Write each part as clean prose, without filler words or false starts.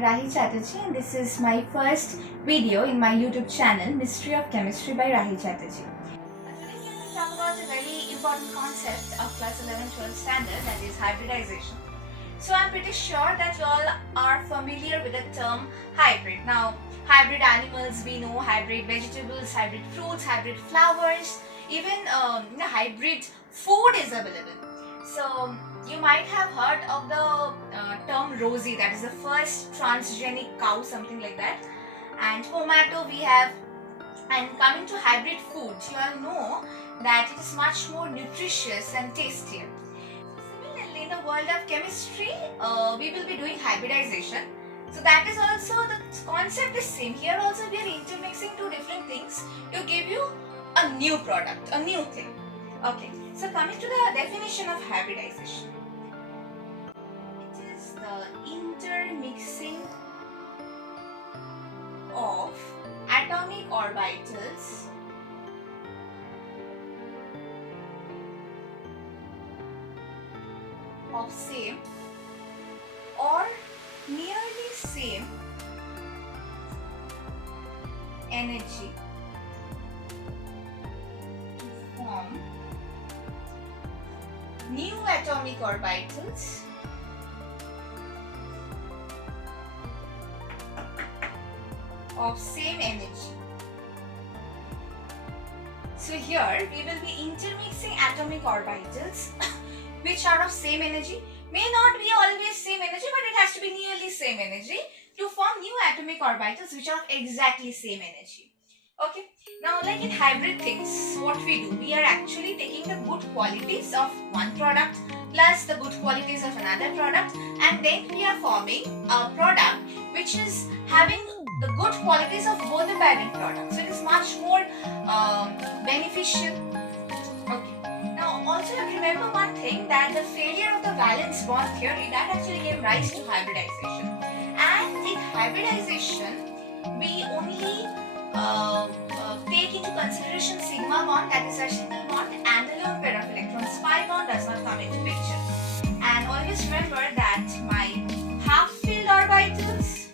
I'm Rahi Chatterjee and this is my first video in my YouTube channel, Mystery of Chemistry by Rahi Chatterjee. Today we are going to talk about a very important concept of class 11-12 standard, that is hybridization. So I'm pretty sure that you all are familiar with the term hybrid. Now, hybrid animals we know, hybrid vegetables, hybrid fruits, hybrid flowers, even hybrid food is available. So you might have heard of the term Rosie, that is the first transgenic cow, something like that. And tomato we have. And coming to hybrid foods, you all know that it is much more nutritious and tastier. Similarly, in the world of chemistry, we will be doing hybridization. So that is also, the concept is same. Here also we are intermixing two different things to give you a new product, a new thing. Okay, so coming to the definition of hybridization. It is the intermixing of atomic orbitals of same or nearly same energy to form new atomic orbitals of same energy. So here we will be intermixing atomic orbitals which are of same energy. May not be always same energy, but it has to be nearly same energy to form new atomic orbitals which are of exactly same energy. Okay, now like in hybrid things, what we do, we are actually taking the good qualities of one product plus the good qualities of another product, and then we are forming a product which is having the good qualities of both the parent products. So it is much more beneficial. Okay. Now also you have to remember one thing, that the failure of the valence bond theory, that actually gave rise to hybridization. And in hybridization, we only take into consideration sigma bond, that is our single bond, and the lone pair of electrons. Pi bond does not come into picture. And always remember that my half-filled orbitals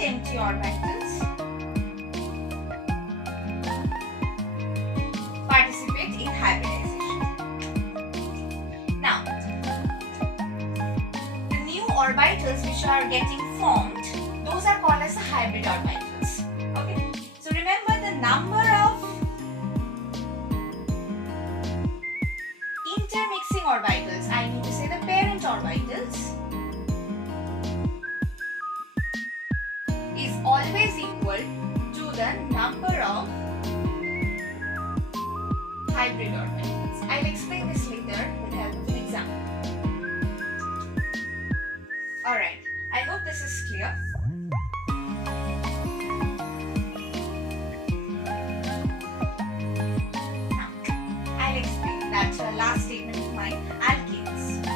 empty orbitals participate in hybridization. Now, the new orbitals which are getting formed, those are called as the hybrid orbitals. Okay, so remember the number of intermixing orbitals, I mean to say the parent orbitals, is always equal to the number of hybrid orbitals. I'll explain this later with the help of an example. Alright, I hope this is clear. Now, I'll explain that last statement of mine, alkenes.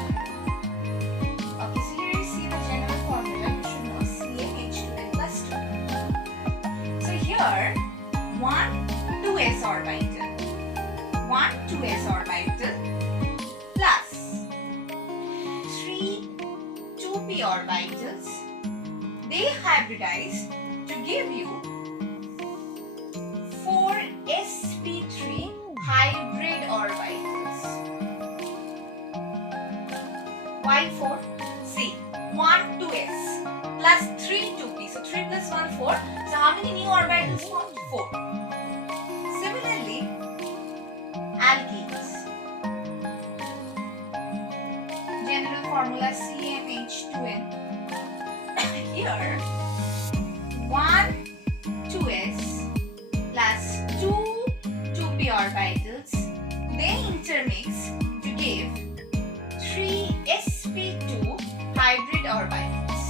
Okay, so here you see the general formula. You should know CmH2n plus 2. So here, 1 2s orbital, 1 2s orbital plus 3 2p orbitals, they hybridize to give you 4 sp3 hybrid orbitals. Why 4? See, 1 2s plus 3 2p. So 3 plus 1 4. So how many new orbitals formed? 4. Similarly, alkenes. General formula CmH2n. Here 1 2s plus 2 2p orbitals, they intermix to give 3 sp2 hybrid orbitals.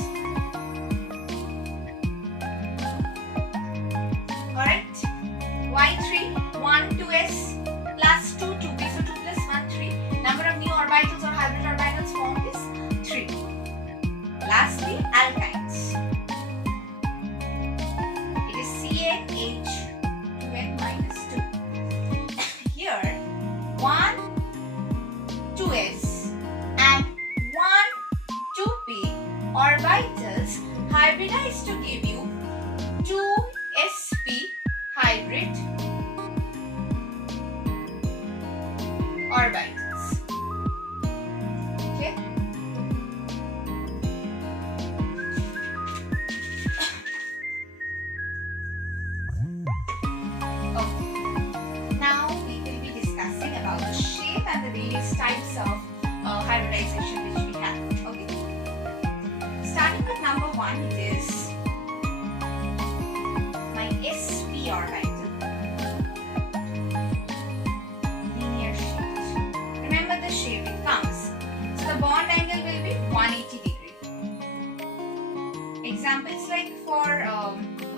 Alright, why 3? 1 2s plus 2 2p, so 2 plus 1 3. Number of new orbitals or hybrid orbitals formed is 3. Lastly, alkynes. 2NH 2N minus 2. Here 1 2s and 1 2p orbitals hybridize to give you 2sp hybrid orbitals. Okay. Now we will be discussing about the shape and the various types of hybridization which we have. Okay. Starting with number 1, it is my sp orbital. Linear shape. Remember the shape it comes. So the bond angle will be 180 degree. Examples like for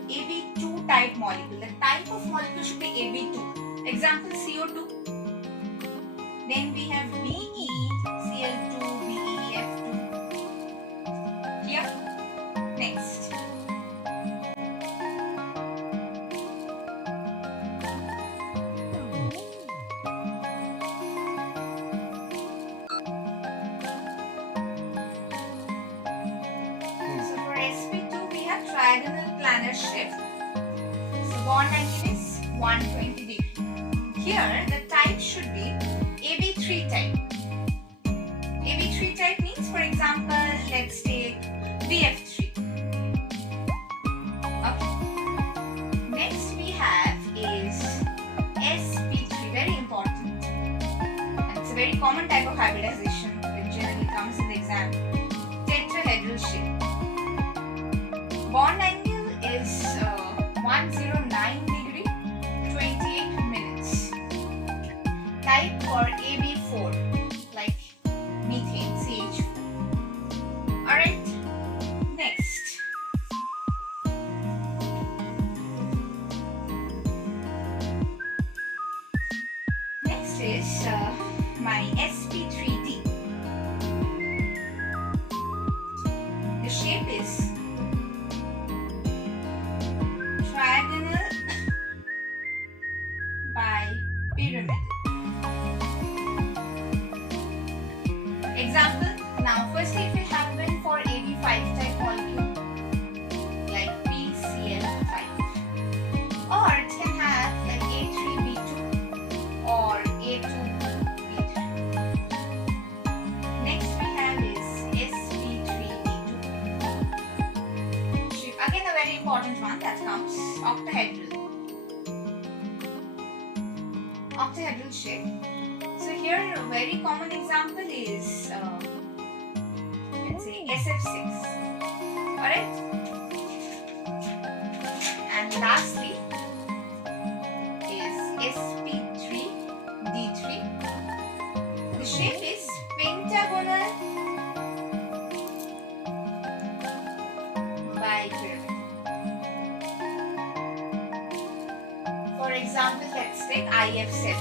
AB2 type molecule. The type of molecule should be AB2. Example CO2. Then we have BeCl2, BeF2. Clear? Next. So for sp2 we have trigonal planar shift. So bond angle is 120 degree. Here the type should be AB3 type. AB3 type means, for example, let's take BF3. Okay. Next we have is sp3, very important. And it's a very common type of hybridization which generally comes in the exam. Tetrahedral shape. Bond angle is 109 degree, 28 minutes. Type for AB4, like methane, CH4. Alright, next. Next is my sp3D. The shape is trigonal bipyramidal. Example, now firstly if we have been for AB5 type molecule like BCl5, or it can have like A3B2 or A2B3. Next we have is sp3D2. Again a very important one that comes octahedral. Octahedral shape. So here a very common example is let's say SF6. Alright? And lastly is sp3D3. The shape is pentagonal bipyramid. For example, let's take IF7.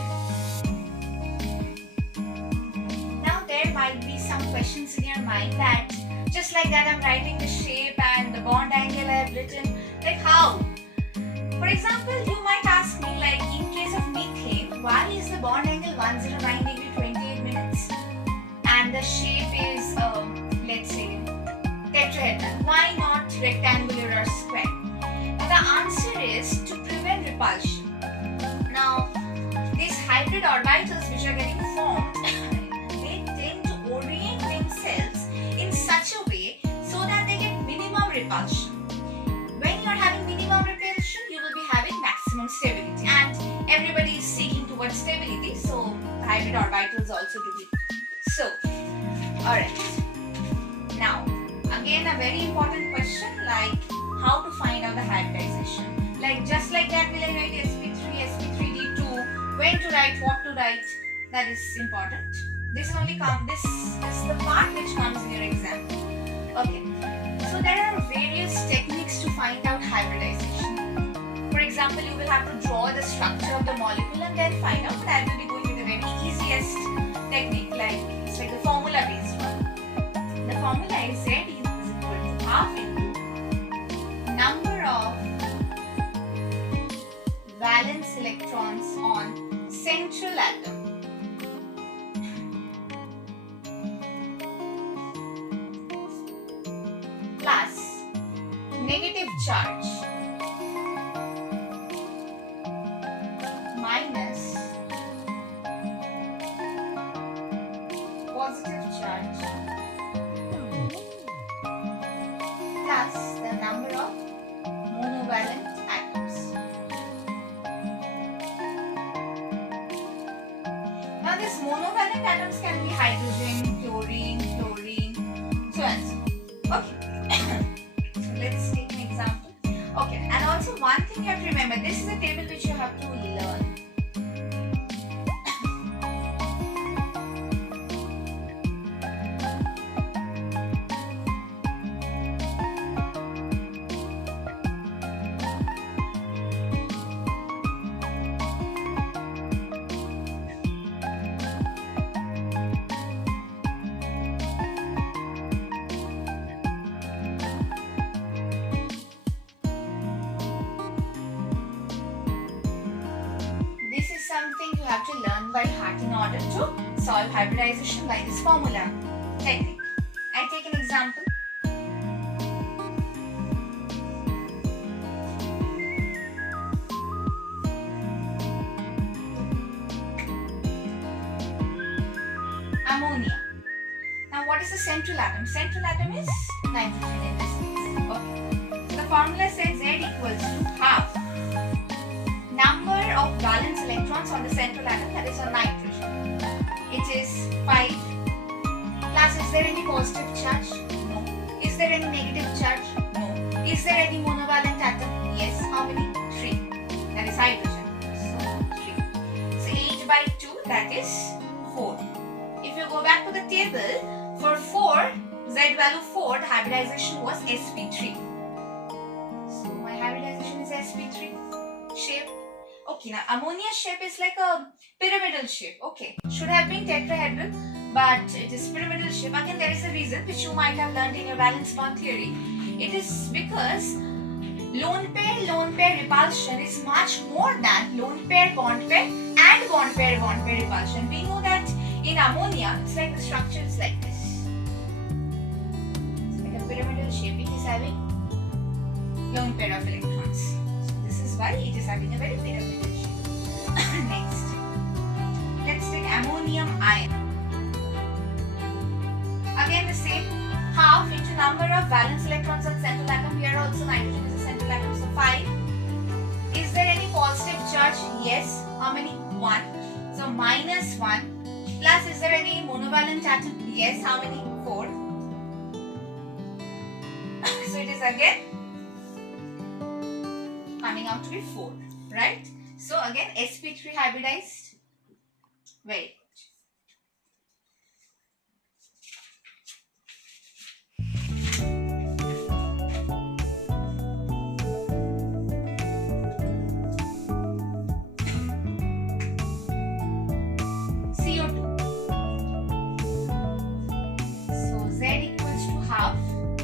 There might be some questions in your mind that just like that I'm writing the shape and the bond angle I have written, like how? For example, you might ask me like in case of methane, why is the bond angle 109 degree 28 minutes and the shape is let's say tetrahedral? Why not rectangular or square? And the answer is to prevent repulsion. Now these hybrid orbitals which are getting formed themselves in such a way so that they get minimum repulsion. When you are having minimum repulsion, you will be having maximum stability, and everybody is seeking towards stability, so hybrid orbitals also do it. So, alright. Now, again a very important question like how to find out the hybridization. Like just like that will I write sp3, sp3d2, when to write, what to write, that is important. This is the part which comes in your exam. Okay, so there are various techniques to find out hybridization. For example, you will have to draw the structure of the molecule and then find out, but I will be going with the very easiest technique, like it's like the formula based one. The formula is Z is equal to half into number of central atom plus negative charge minus positive charge plus the number of monovalent atoms. Now these monovalent atoms can be hydrogen, chlorine, fluorine, so and so. Okay. So let's take an example. Okay, and also one thing you have to remember, this is a table which you have to learn. Something you have to learn by heart in order to solve hybridization by this formula technique. I take an example. Ammonia. Now what is the central atom? Central atom is nitrogen in this case. Okay. So the formula says Z equals to half number of valence electrons on the central atom, that is on nitrogen. It is 5 plus, is there any positive charge? No. Is there any negative charge? No. Is there any monovalent atom? Yes. How many? 3. That is hydrogen. So 3. So 8 by 2, that is 4. If you go back to the table, for 4, Z value 4, the hybridization was sp3. So my hybridization is sp3 shape. Okay, now ammonia shape is like a pyramidal shape. Okay, should have been tetrahedral, but it is pyramidal shape. Again, there is a reason which you might have learned in your valence bond theory. It is because lone pair repulsion is much more than lone pair and bond pair repulsion. We know that in ammonia, it's like the structure is like this. It's like a pyramidal shape. It is having lone pair of electrons. This is why it is having a very pyramidal shape. Next, let's take ammonium ion. Again the same, half into number of valence electrons on central atom. Here also nitrogen is a central atom, so 5. Is there any positive charge? Yes. How many? 1. So minus 1. Plus, is there any monovalent atom? Yes. How many? 4. So it is again coming out to be 4, right? So again sp3 hybridized. Very good. CO2. So Z equals to half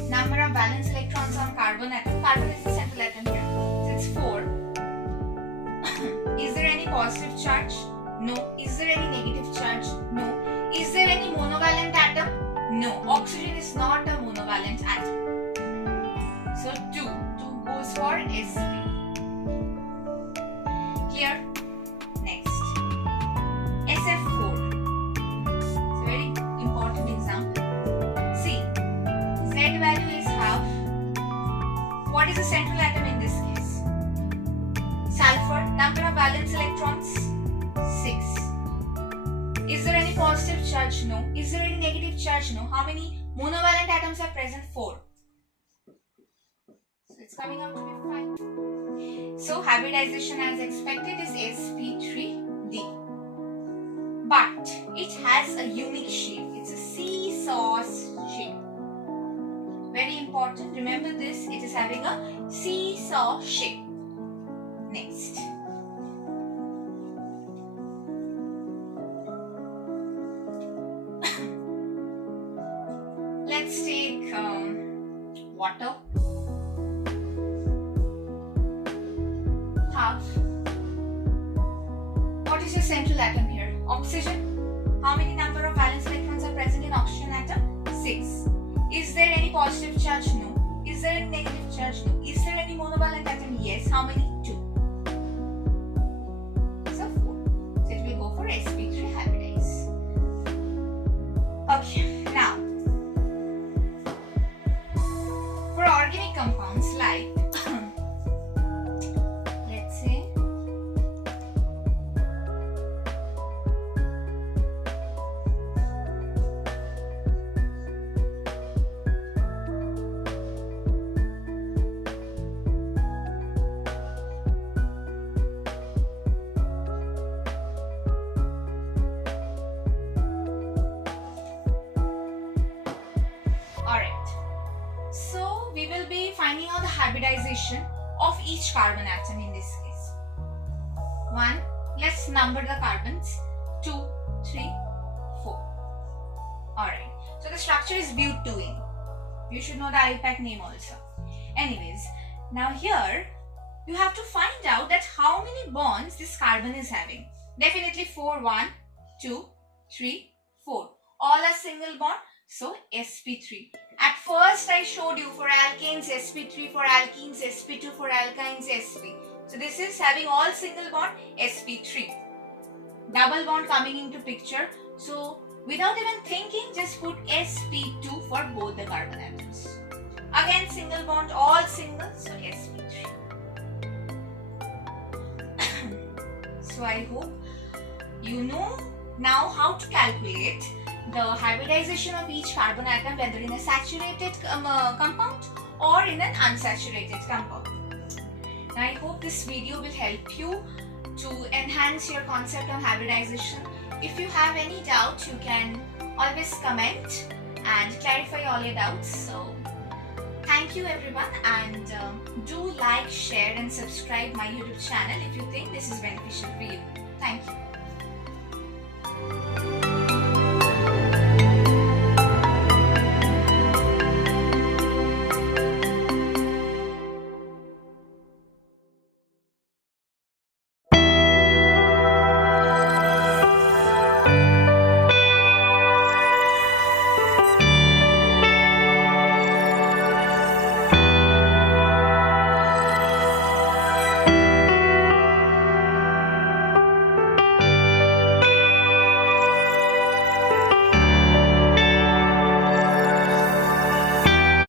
number of valence electrons on carbon atom. Carbon is the central atom here. So it's 4. Is there any positive charge? No. Is there any negative charge? No. Is there any monovalent atom? No. Oxygen is not a monovalent atom. So 2. 2 goes for Sp. Clear? Next. SF4. It's a very important example. See, Z value is half. What is the central atom in this case? Sulfur. Number of valence electrons? 6. Is there any positive charge? No. Is there any negative charge? No. How many monovalent atoms are present? 4. So it's coming out to be 5. So hybridization as expected is sp3d. But it has a unique shape. It's a seesaw shape. Very important. Remember this. It is having a seesaw shape. Next. Let's take water. Half. What is is your central atom here? Oxygen. How many number of valence electrons are present in oxygen atom? 6. Is there any positive charge? No. Is there any negative charge? No. Is there any monovalent atom? Yes. How many? 2. So 4. So it will go for sp3 hybridize. Okay. Now, for organic compounds like let's say so we will be finding out the hybridization of each carbon atom in this case. 1. Let's number the carbons. 2, 3, 4. Alright. So the structure is butene. You should know the IUPAC name also. Anyways, now here you have to find out that how many bonds this carbon is having. Definitely 4, 1, 2, 3, 4. All are single bond. So sp3. At first I showed you for alkanes sp3, for alkenes sp2, for alkynes sp. So this is having all single bond sp3. Double bond coming into picture. So without even thinking, just put sp2 for both the carbon atoms. Again single bond, all single, so sp3. So I hope you know now how to calculate the hybridization of each carbon atom, whether in a saturated compound or in an unsaturated compound. Now, I hope this video will help you to enhance your concept on hybridization. If you have any doubt, you can always comment and clarify all your doubts. So, thank you everyone, and do like, share and subscribe my YouTube channel if you think this is beneficial for you. Thank you.